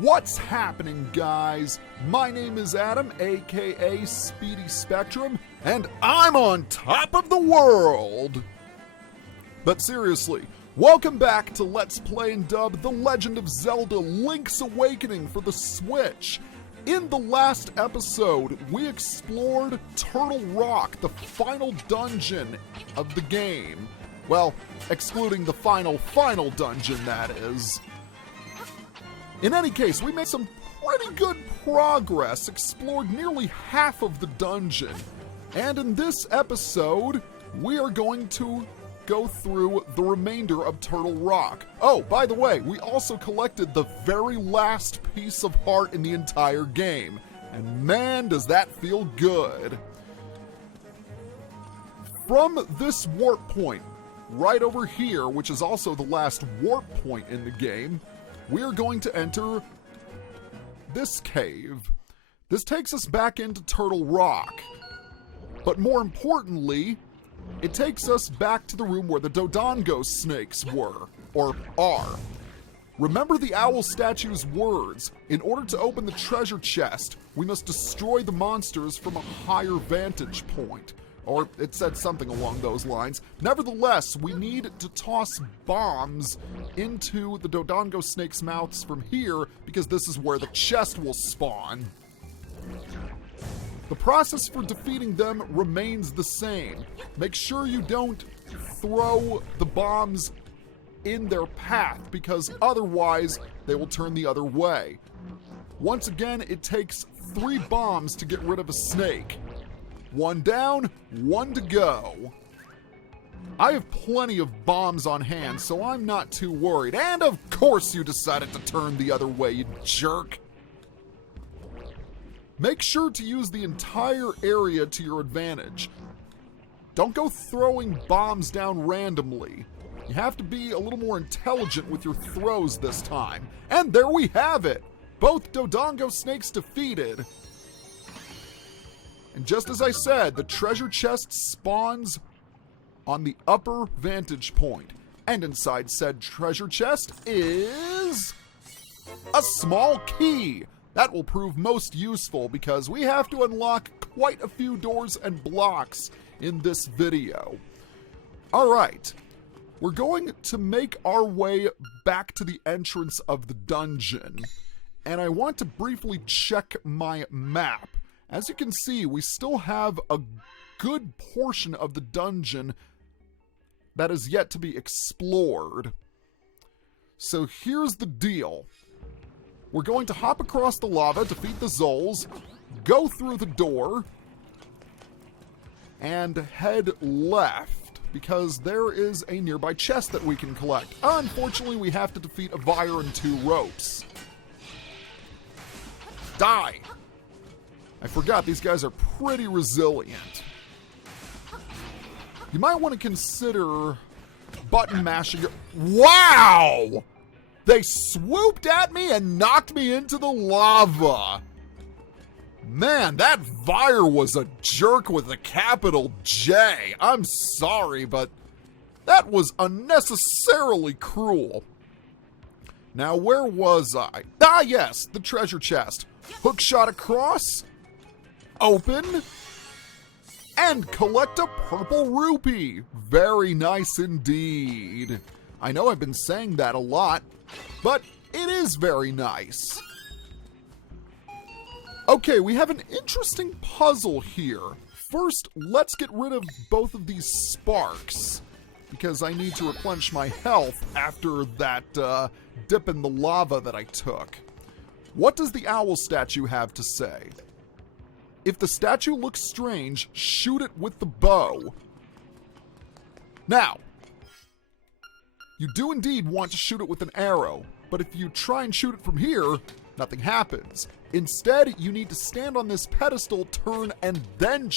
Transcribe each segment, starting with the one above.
What's happening, guys? My name is Adam, aka Speedy Spectrum, and I'm on top of the world! But seriously, welcome back to Let's Play and Dub The Legend of Zelda Link's Awakening for the Switch. In the last episode, we explored Turtle Rock, the final dungeon of the game. Well, excluding the final dungeon, that is. In any case, we made some pretty good progress, explored nearly half of the dungeon. And in this episode, we are going to go through the remainder of Turtle Rock. Oh, by the way, we also collected the very last piece of heart in the entire game. And man, does that feel good. From this warp point, right over here, which is also the last warp point in the game, we are going to enter this cave. This takes us back into Turtle Rock. But more importantly, it takes us back to the room where the Dodongo snakes were, or are. Remember the owl statue's words. In order to open the treasure chest, we must destroy the monsters from a higher vantage point. Or it said something along those lines. Nevertheless, we need to toss bombs into the Dodongo snake's mouths from here because this is where the chest will spawn. The process for defeating them remains the same. Make sure you don't throw the bombs in their path because otherwise they will turn the other way. Once again, it takes 3 bombs to get rid of a snake. 1 down, 1 to go. I have plenty of bombs on hand, so I'm not too worried. And of course you decided to turn the other way, you jerk. Make sure to use the entire area to your advantage. Don't go throwing bombs down randomly. You have to be a little more intelligent with your throws this time. And there we have it! Both Dodongo snakes defeated. And just as I said, the treasure chest spawns on the upper vantage point. And inside said treasure chest is a small key. That will prove most useful because we have to unlock quite a few doors and blocks in this video. Alright, we're going to make our way back to the entrance of the dungeon. And I want to briefly check my map. As you can see, we still have a good portion of the dungeon that is yet to be explored. So here's the deal. We're going to hop across the lava, defeat the Zolls, go through the door, and head left, because there is a nearby chest that we can collect. Unfortunately, we have to defeat a Vire and 2 ropes. Die! I forgot, these guys are pretty resilient. You might want to consider button mashing. Wow! They swooped at me and knocked me into the lava. Man, that Vire was a jerk with a capital J. I'm sorry, but that was unnecessarily cruel. Now, where was I? Ah, yes, the treasure chest. Hook shot across. Open, and collect a purple rupee. Very nice indeed. I know I've been saying that a lot, but it is very nice. Okay, we have an interesting puzzle here. First, let's get rid of both of these sparks, because I need to replenish my health after that dip in the lava that I took. What does the owl statue have to say? If the statue looks strange, shoot it with the bow. Now, you do indeed want to shoot it with an arrow, but if you try and shoot it from here, nothing happens. Instead, you need to stand on this pedestal, turn, and then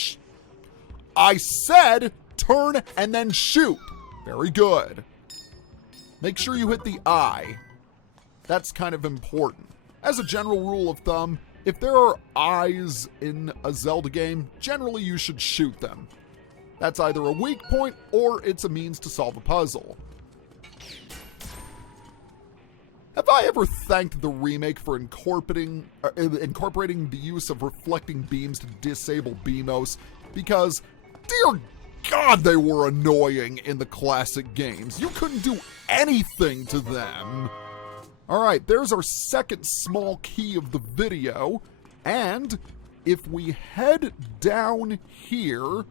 I said turn and then shoot. Very good. Make sure you hit the eye. That's kind of important. As a general rule of thumb, if there are eyes in a Zelda game, generally you should shoot them. That's either a weak point or it's a means to solve a puzzle. Have I ever thanked the remake for incorporating the use of reflecting beams to disable BMOS? Because, dear God, they were annoying in the classic games. You couldn't do anything to them. Alright, there's our second small key of the video. And if we head down here,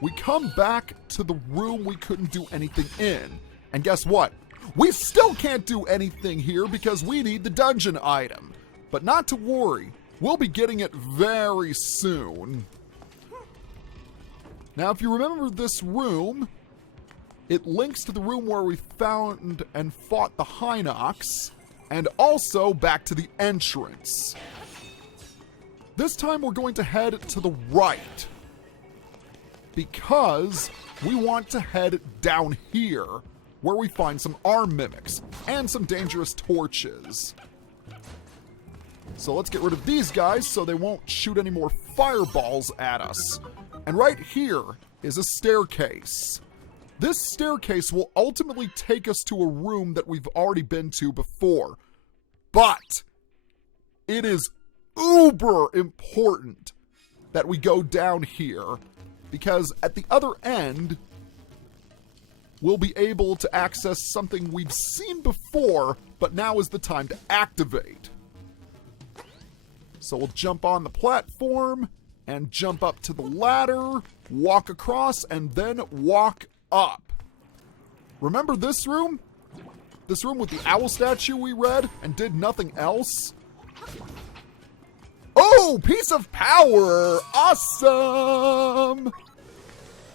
we come back to the room we couldn't do anything in. And guess what? We still can't do anything here because we need the dungeon item. But not to worry, we'll be getting it very soon. Now, if you remember this room, it links to the room where we found and fought the Hinox, and also back to the entrance. This time we're going to head to the right, because we want to head down here, where we find some arm mimics and some dangerous torches. So let's get rid of these guys so they won't shoot any more fireballs at us. And right here is a staircase. This staircase will ultimately take us to a room that we've already been to before. But it is uber important that we go down here, because at the other end, we'll be able to access something we've seen before, but now is the time to activate. So we'll jump on the platform and jump up to the ladder, walk across, and then walk up. Remember this room? This room with the owl statue we read and did nothing else? Oh, piece of power! Awesome!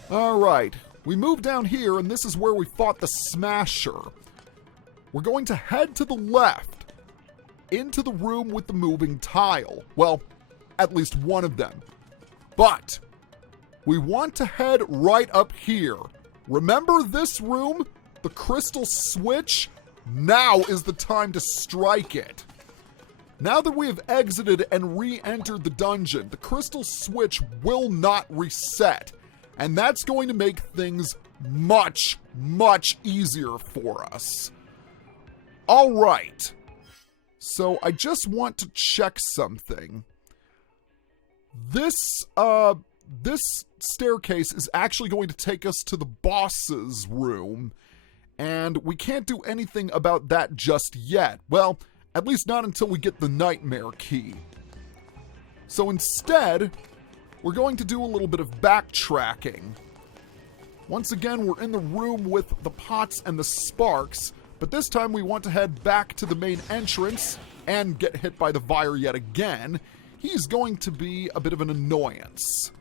Alright, we move down here, and this is where we fought the Smasher. We're going to head to the left, into the room with the moving tile. Well, at least one of them. But we want to head right up here. Remember this room? The crystal switch? Now is the time to strike it. Now that we have exited and re-entered the dungeon, the crystal switch will not reset. And that's going to make things much, much easier for us. Alright. So I just want to check something. This staircase is actually going to take us to the boss's room. And we can't do anything about that just yet. Well, at least not until we get the nightmare key. So instead, we're going to do a little bit of backtracking. Once again, we're in the room with the pots and the sparks, but this time we want to head back to the main entrance and get hit by the Vire yet again. He's going to be a bit of an annoyance.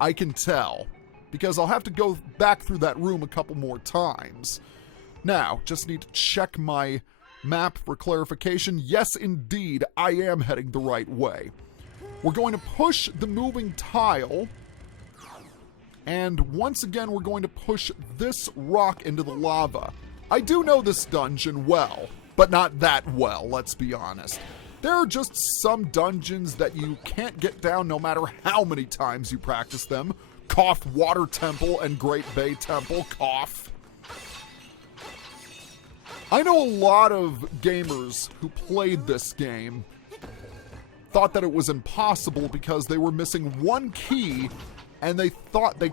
I can tell, because I'll have to go back through that room a couple more times. Now, just need to check my map for clarification. Yes, indeed, I am heading the right way. We're going to push the moving tile, and once again, we're going to push this rock into the lava. I do know this dungeon well, but not that well, let's be honest. There are just some dungeons that you can't get down no matter how many times you practice them. Cough, Water Temple and Great Bay Temple, cough. I know a lot of gamers who played this game thought that it was impossible because they were missing one key, and they thought they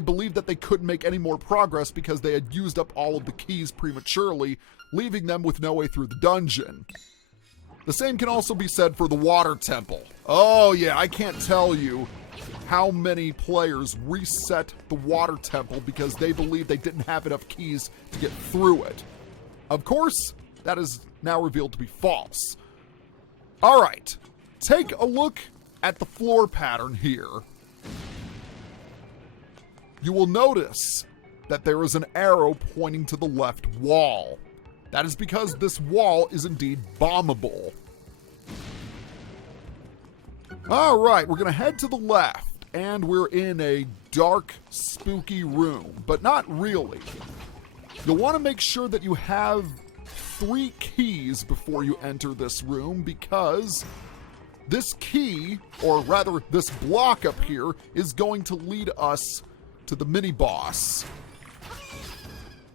believed that they couldn't make any more progress because they had used up all of the keys prematurely, leaving them with no way through the dungeon. The same can also be said for the Water Temple. Oh yeah, I can't tell you how many players reset the Water Temple because they believed they didn't have enough keys to get through it. Of course, that is now revealed to be false. Alright, take a look at the floor pattern here. You will notice that there is an arrow pointing to the left wall. That is because this wall is indeed bombable. Alright, we're going to head to the left. And we're in a dark, spooky room, but not really. You'll want to make sure that you have 3 keys before you enter this room, because this key, or rather this block up here, is going to lead us to the mini-boss.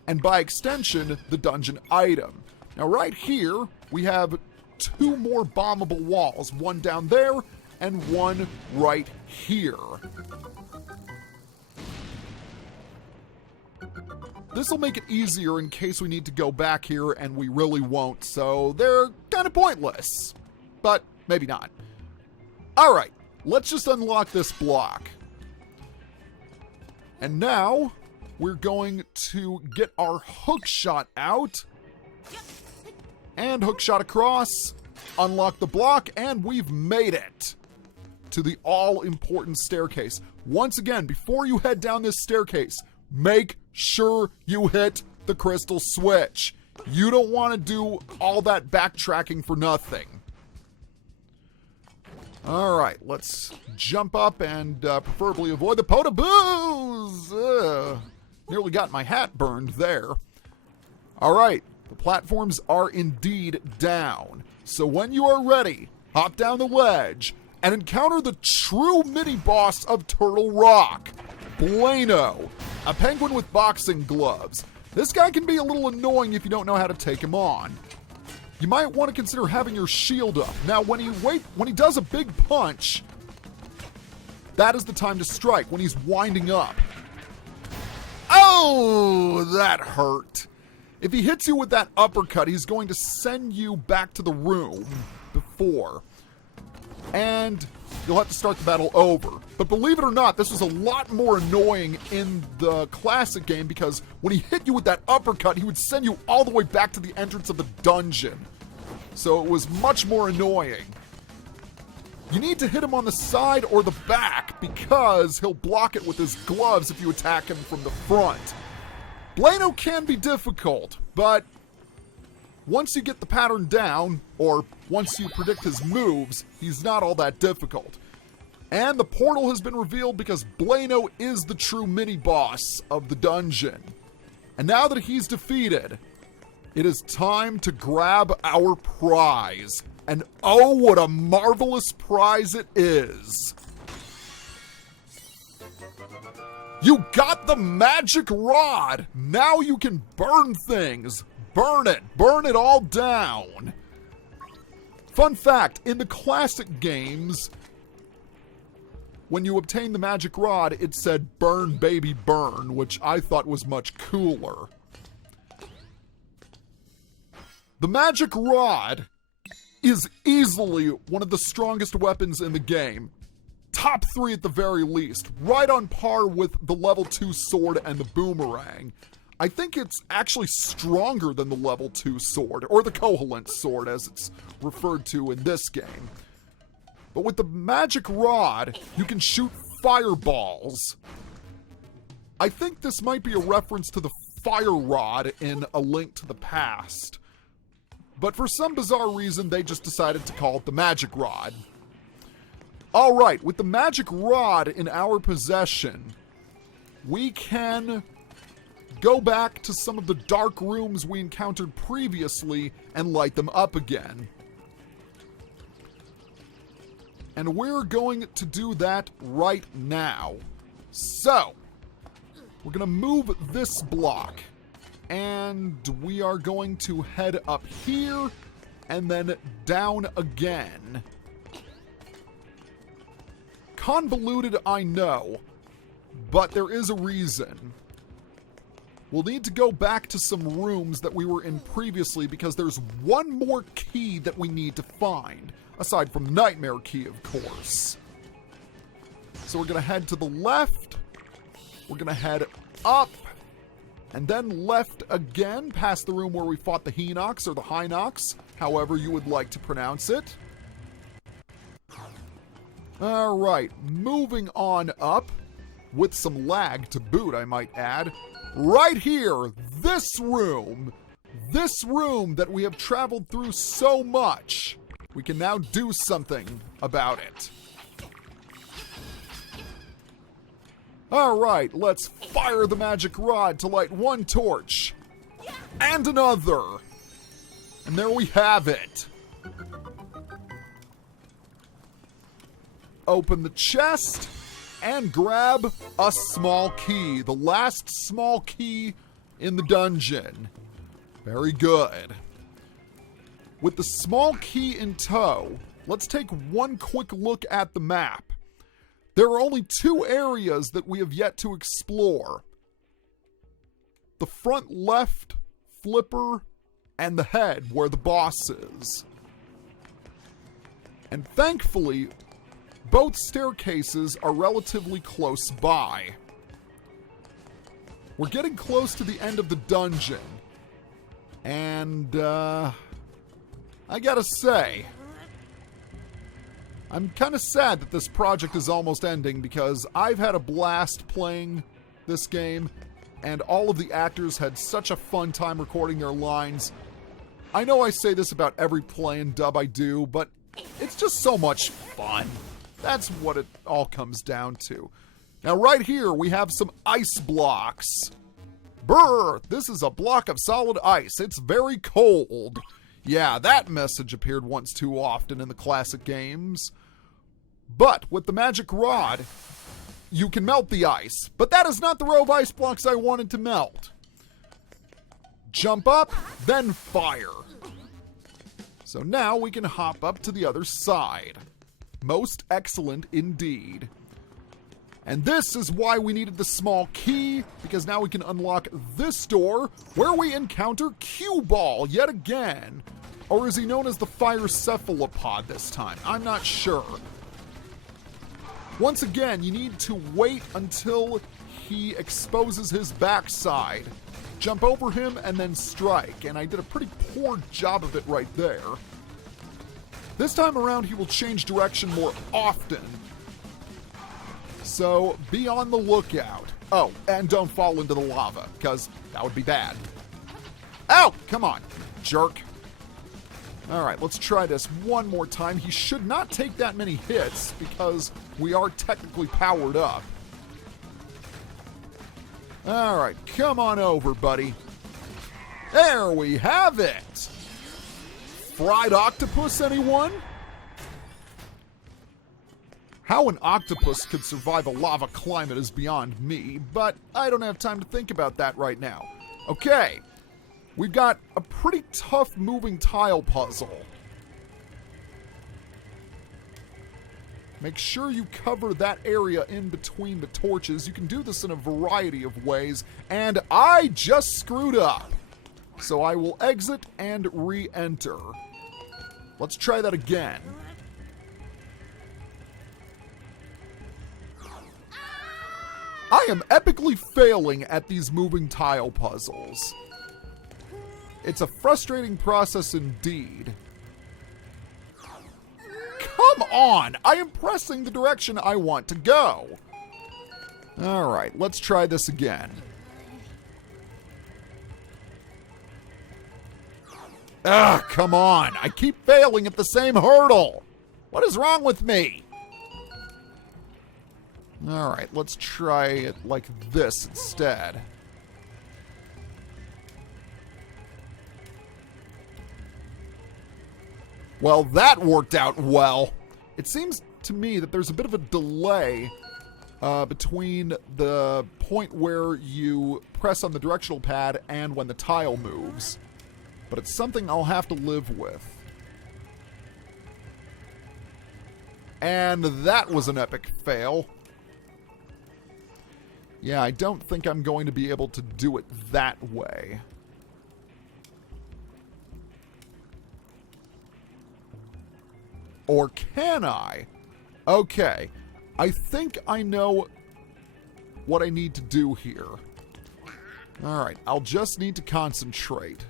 And by extension, the dungeon item. Now right here, we have 2 more bombable walls. One down there, and one right here. This will make it easier in case we need to go back here, and we really won't, so they're kind of pointless. But maybe not. Alright, let's just unlock this block. And now, we're going to get our hook shot out. And hook shot across. Unlock the block, and we've made it to the all-important staircase. Once again, before you head down this staircase, make sure you hit the crystal switch. You don't want to do all that backtracking for nothing. Alright, let's jump up and preferably avoid the potaboos. Nearly got my hat burned there. Alright, the platforms are indeed down. So when you are ready, hop down the ledge and encounter the true mini-boss of Turtle Rock, Blano, a penguin with boxing gloves. This guy can be a little annoying if you don't know how to take him on. You might want to consider having your shield up. Now, when he does a big punch, that is the time to strike, when he's winding up. Oh, that hurt. If he hits you with that uppercut, he's going to send you back to the room before. And you'll have to start the battle over. But believe it or not, this was a lot more annoying in the classic game because when he hit you with that uppercut, he would send you all the way back to the entrance of the dungeon. So it was much more annoying. You need to hit him on the side or the back because he'll block it with his gloves if you attack him from the front. Blano can be difficult, but once you get the pattern down, or once you predict his moves, he's not all that difficult. And the portal has been revealed because Blano is the true mini-boss of the dungeon. And now that he's defeated, it is time to grab our prize. And oh, what a marvelous prize it is! You got the magic rod! Now you can burn things! Burn it all down! Fun fact, in the classic games, when you obtain the magic rod, it said burn baby burn, which I thought was much cooler. The magic rod is easily one of the strongest weapons in the game. Top 3 at the very least, right on par with the level 2 sword and the boomerang. I think it's actually stronger than the level 2 sword, or the covalent sword as it's referred to in this game. But with the magic rod, you can shoot fireballs. I think this might be a reference to the fire rod in A Link to the Past. But for some bizarre reason, they just decided to call it the magic rod. Alright, with the magic rod in our possession, we can go back to some of the dark rooms we encountered previously and light them up again. And we're going to do that right now. So, we're going to move this block. And we are going to head up here and then down again. Convoluted, I know, but there is a reason. We'll need to go back to some rooms that we were in previously because there's one more key that we need to find, aside from the nightmare key, of course. So we're going to head to the left, we're going to head up, and then left again past the room where we fought the Hinox or the Hinox, however you would like to pronounce it. Alright, moving on up, with some lag to boot, I might add. Right here, this room that we have traveled through so much, we can now do something about it. Alright, let's fire the magic rod to light one torch. And another. And there we have it. Open the chest and grab a small key. The last small key in the dungeon. Very good. with the small key in tow, let's take one quick look at the map. There are only 2 areas that we have yet to explore. The front left flipper and the head where the boss is. And thankfully, both staircases are relatively close by. We're getting close to the end of the dungeon. And, I gotta say, I'm kind of sad that this project is almost ending because I've had a blast playing this game, and all of the actors had such a fun time recording their lines. I know I say this about every play and dub I do, but it's just so much fun. That's what it all comes down to. Now right here we have some ice blocks. Brr, this is a block of solid ice. It's very cold. Yeah, that message appeared once too often in the classic games. But with the magic rod, you can melt the ice. But that is not the row of ice blocks I wanted to melt. Jump up, then fire. So now we can hop up to the other side. Most excellent indeed. And this is why we needed the small key, because now we can unlock this door where we encounter Q-Ball yet again. Or is he known as the fire cephalopod this time? I'm not sure. Once again, you need to wait until he exposes his backside. Jump over him and then strike, and I did a pretty poor job of it right there. This time around, he will change direction more often. So, be on the lookout. Oh, and don't fall into the lava, because that would be bad. Ow! Come on, jerk. Alright, let's try this one more time. He should not take that many hits, because we are technically powered up. Alright, come on over, buddy. There we have it! Fried octopus, anyone? How an octopus could survive a lava climate is beyond me, but I don't have time to think about that right now. Okay, we've got a pretty tough moving tile puzzle. Make sure you cover that area in between the torches. You can do this in a variety of ways, and I just screwed up. So I will exit and re-enter. Let's try that again. I am epically failing at these moving tile puzzles. It's a frustrating process indeed. Come on! I am pressing the direction I want to go. Alright, let's try this again. Ugh, come on! I keep failing at the same hurdle! What is wrong with me? Alright, let's try it like this instead. Well, that worked out well. It seems to me that there's a bit of a delay between the point where you press on the directional pad and when the tile moves. But it's something I'll have to live with. And that was an epic fail. Yeah, I don't think I'm going to be able to do it that way. Or can I? Okay, I think I know what I need to do here. Alright, I'll just need to concentrate.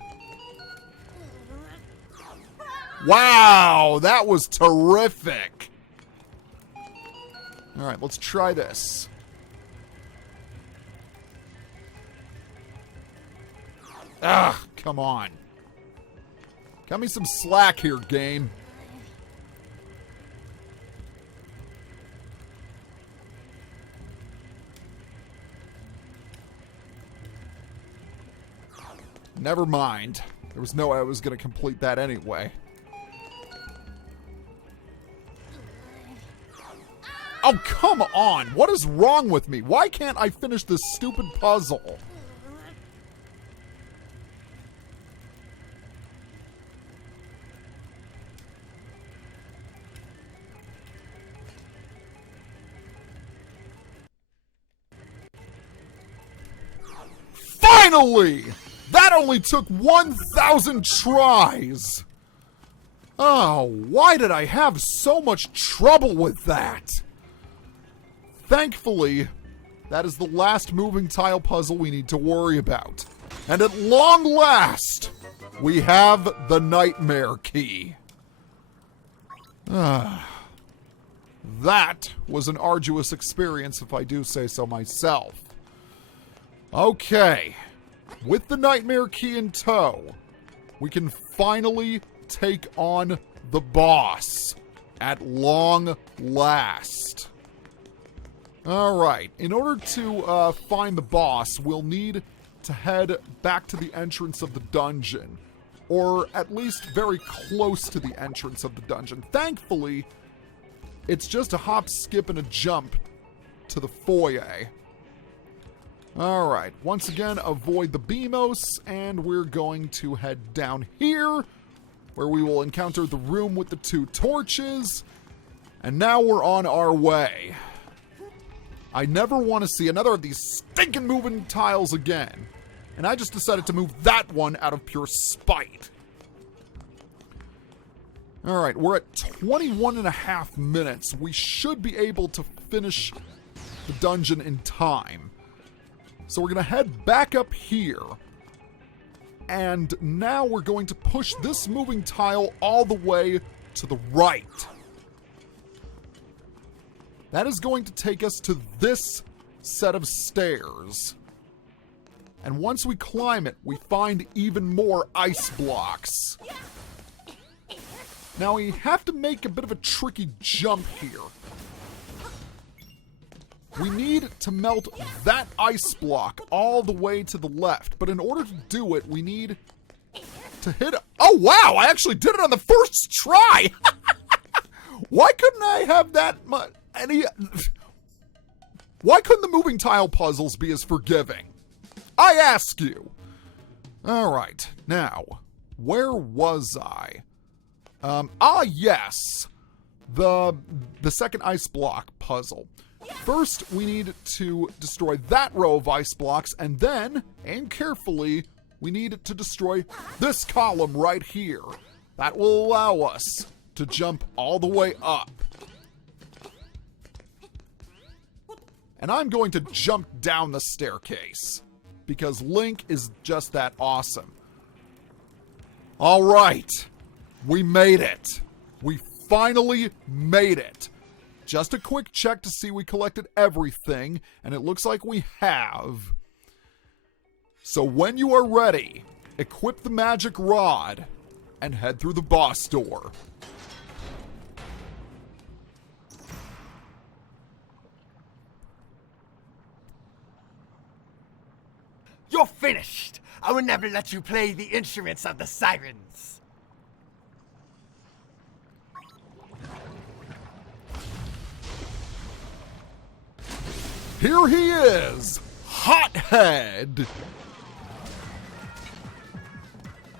Wow, that was terrific! Alright, let's try this. Ah, come on. Cut me some slack here, game. Never mind. There was no way I was going to complete that anyway. Oh, come on! What is wrong with me? Why can't I finish this stupid puzzle? Finally! That only took 1,000 tries! Oh, why did I have so much trouble with that? Thankfully, that is the last moving tile puzzle we need to worry about. And at long last, we have the nightmare key. That was an arduous experience, if I do say so myself. Okay, with the nightmare key in tow, we can finally take on the boss at long last. Alright, in order to find the boss, we'll need to head back to the entrance of the dungeon. Or at least very close to the entrance of the dungeon. Thankfully, it's just a hop, skip, and a jump to the foyer. Alright, once again, avoid the Beamos, and we're going to head down here, where we will encounter the room with the 2 torches. And now we're on our way. I never want to see another of these stinking moving tiles again. And I just decided to move that one out of pure spite. Alright, we're at 21.5 minutes. We should be able to finish the dungeon in time. So we're going to head back up here. And now we're going to push this moving tile all the way to the right. That is going to take us to this set of stairs. And once we climb it, we find even more ice blocks. Now we have to make a bit of a tricky jump here. We need to melt that ice block all the way to the left. But in order to do it, we need to hit... Oh, wow! I actually did it on the first try! Why couldn't I have that much... Why couldn't the moving tile puzzles be as forgiving? I ask you. Alright, now, where was I? Yes. The second ice block puzzle. First, we need to destroy that row of ice blocks, and then, aim carefully, we need to destroy this column right here. That will allow us to jump all the way up. And I'm going to jump down the staircase, because Link is just that awesome. All right, we made it. We finally made it. Just a quick check to see we collected everything, and it looks like we have. So when you are ready, equip the magic rod and head through the boss door. You're finished! I will never let you play the instruments of the sirens. Here he is, Hothead!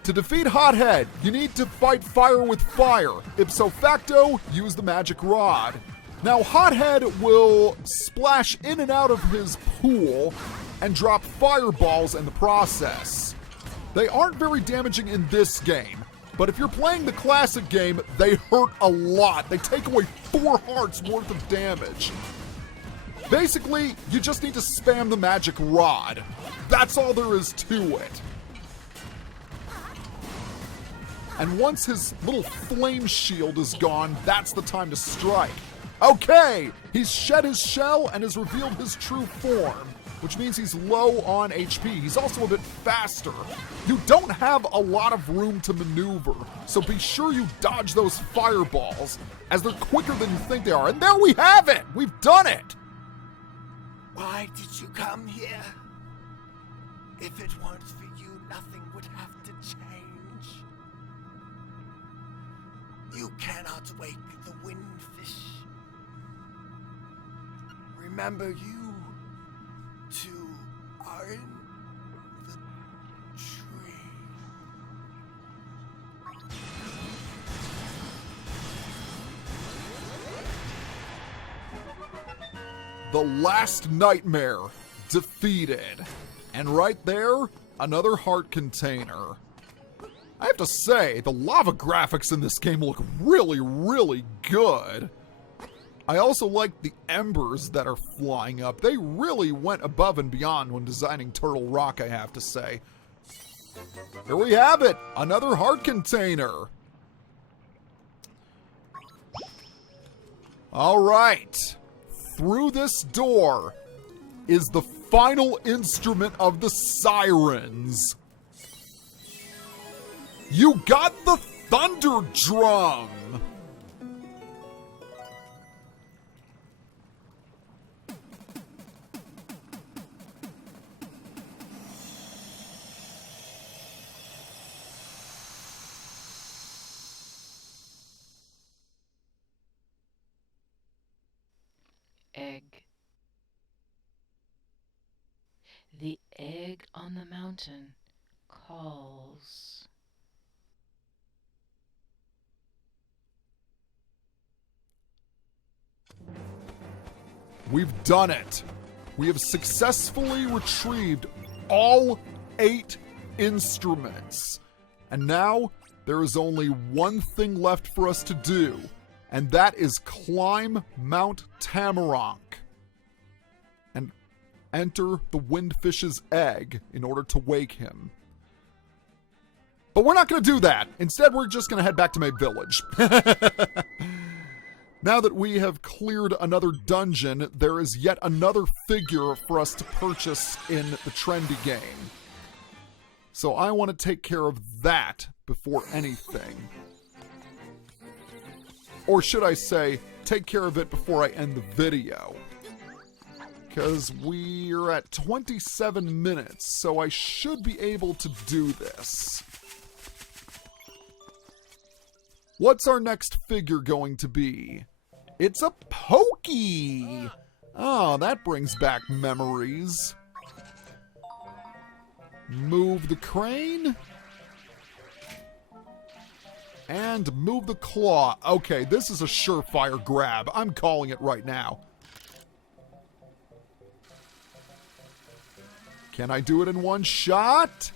To defeat Hothead, you need to fight fire with fire. Ipso facto, use the magic rod. Now, Hothead will splash in and out of his pool and drop fireballs in the process. They aren't very damaging in this game, but if you're playing the classic game, they hurt a lot. They take away 4 hearts worth of damage. Basically, you just need to spam the magic rod. That's all there is to it. And once his little flame shield is gone, that's the time to strike. Okay, he's shed his shell and has revealed his true form, which means he's low on HP. He's also a bit faster. You don't have a lot of room to maneuver, so be sure you dodge those fireballs, as they're quicker than you think they are. And there we have it! We've done it! Why did you come here? If it weren't for you, nothing would have to change. You cannot wake the windfish. Remember, you two are in the tree. The last nightmare defeated. And right there, another heart container. I have to say, the lava graphics in this game look really, really good. I also like the embers that are flying up. They really went above and beyond when designing Turtle Rock, I have to say. Here we have it, another heart container. All right, through this door is the final instrument of the sirens. You got the thunder drum! Egg. The egg on the mountain calls. We've done it. We have successfully retrieved all 8 instruments. And now there is only one thing left for us to do, and that is climb Mount Tamaronk and enter the windfish's egg in order to wake him. But we're not going to do that. Instead, we're just going to head back to my village. Now that we have cleared another dungeon, there is yet another figure for us to purchase in the trendy game. So I want to take care of that before anything. Or should I say, take care of it before I end the video. Because we're at 27 minutes, so I should be able to do this. What's our next figure going to be? It's a Pokey! Oh, that brings back memories. Move the crane. And move the claw. Okay, this is a surefire grab. I'm calling it right now. Can I do it in one shot?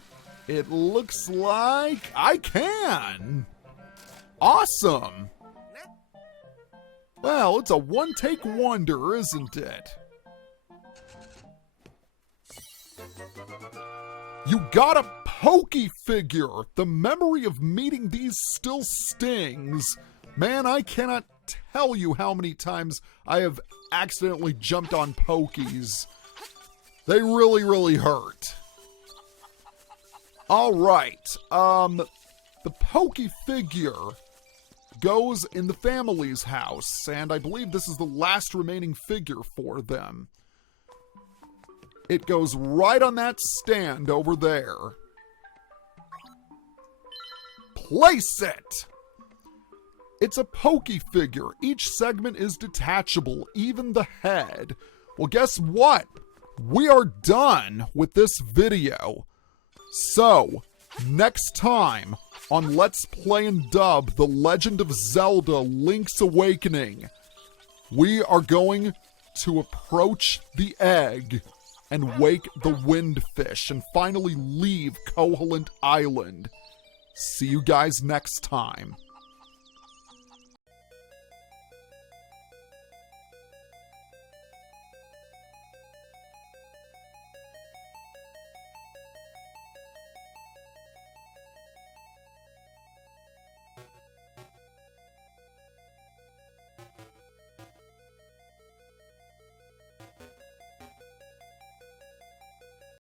It looks like I can. Awesome. Well, it's a one-take wonder, isn't it? You got a Pokey figure! The memory of meeting these still stings. Man, I cannot tell you how many times I have accidentally jumped on Pokies. They really, really hurt. Alright, the Pokey figure goes in the family's house, and I believe this is the last remaining figure for them. It goes right on that stand over there. Place it! It's a Pokey figure. Each segment is detachable, even the head. Well, guess what? We are done with this video. So, next time on Let's Play and Dub The Legend of Zelda Link's Awakening, we are going to approach the egg and wake the windfish and finally leave Koholint Island. See you guys next time.